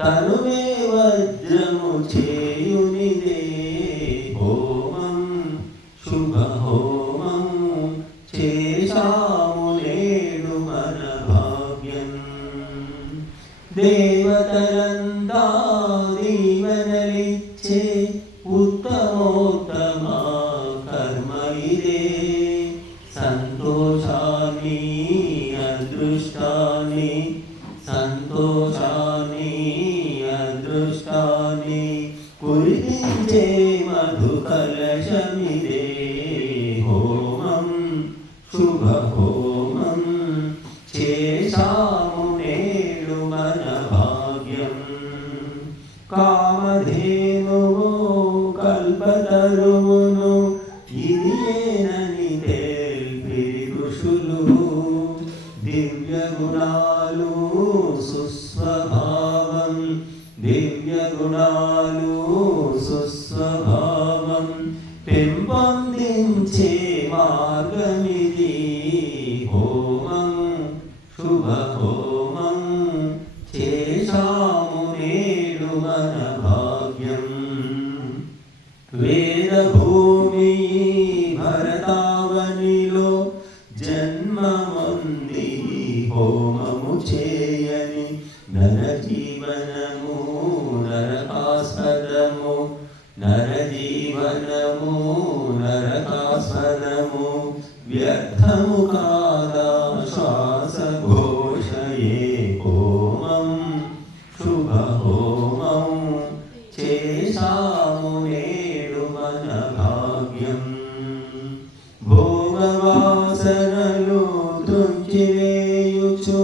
తనువే వజ్రము చేయునిదే. హోమం శుభ హోమం చేశాము నేడు మన భాగ్యం దేవతలందా దీవెనలిచ్చే ఉత్తమోత్తమ కర్మ ఇదే. సంతోషా కురిపించే మధు కలశమిదే హోమం శుభ హోమం చేశాము నేడు మన భాగ్యం కామధేనువు కల్పతరువును ఇది తెలిపి ఋషులు. దివ్య గుణాలు సుస్వభావం దివ్య గుణాలు సుస్వభావం పెంపొందించే మార్గమిది. హోమం శుభ హోమం చేశాము నేడు మన భాగ్యం. వేదభూమి భరతావనిలో జన్మముంది. హోమము చేయని ధన జీవనము వ్యర్థము కాదా శ్వాస ఘోషయే హోమం చేశాము నేడు మన భాగ్యం భోగవాసనలు తుంచివేయుచు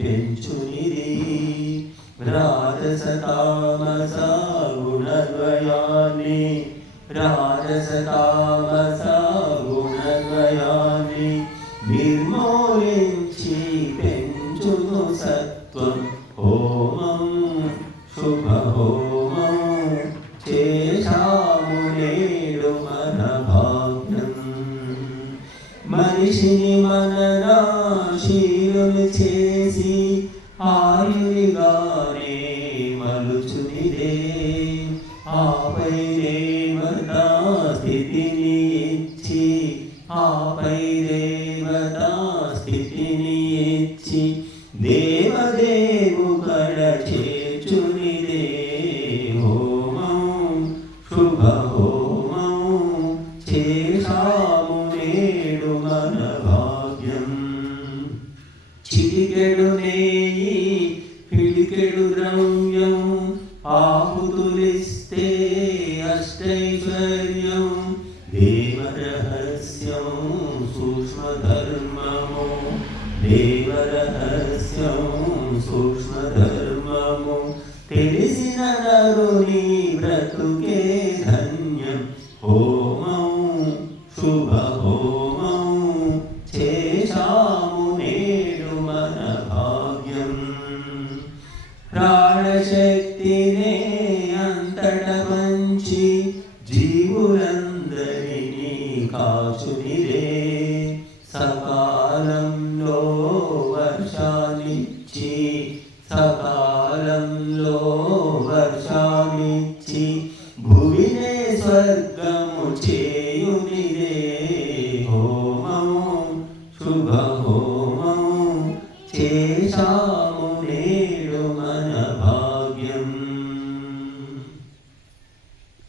పెంచునిది. రాజస తామస గుణద్వయాన్ని రాజస గుణద్వయాన్ని నిర్మూలించి పెంచును సత్వం. హోమం శుభ హోమం చేశాము నేడు మన భాగ్యం మనిషిని మననాశీలుని చేసి ఆయుగా దేవతా స్థితిని ఇచ్చి ఆపై సూక్ష్మ ధర్మము తెలిసిన నరుని బ్రతుకే ధన్యం. హోమం శుభ హోమం చేశాము నేడు మన భాగ్యం ప్రాణశక్తినే అంతట మంచి జీవులందరినీ కాచునిరే సకా ప్రసాదించి భువినే స్వర్గము చేయునిరే హోమము శుభ హోమము చేశా.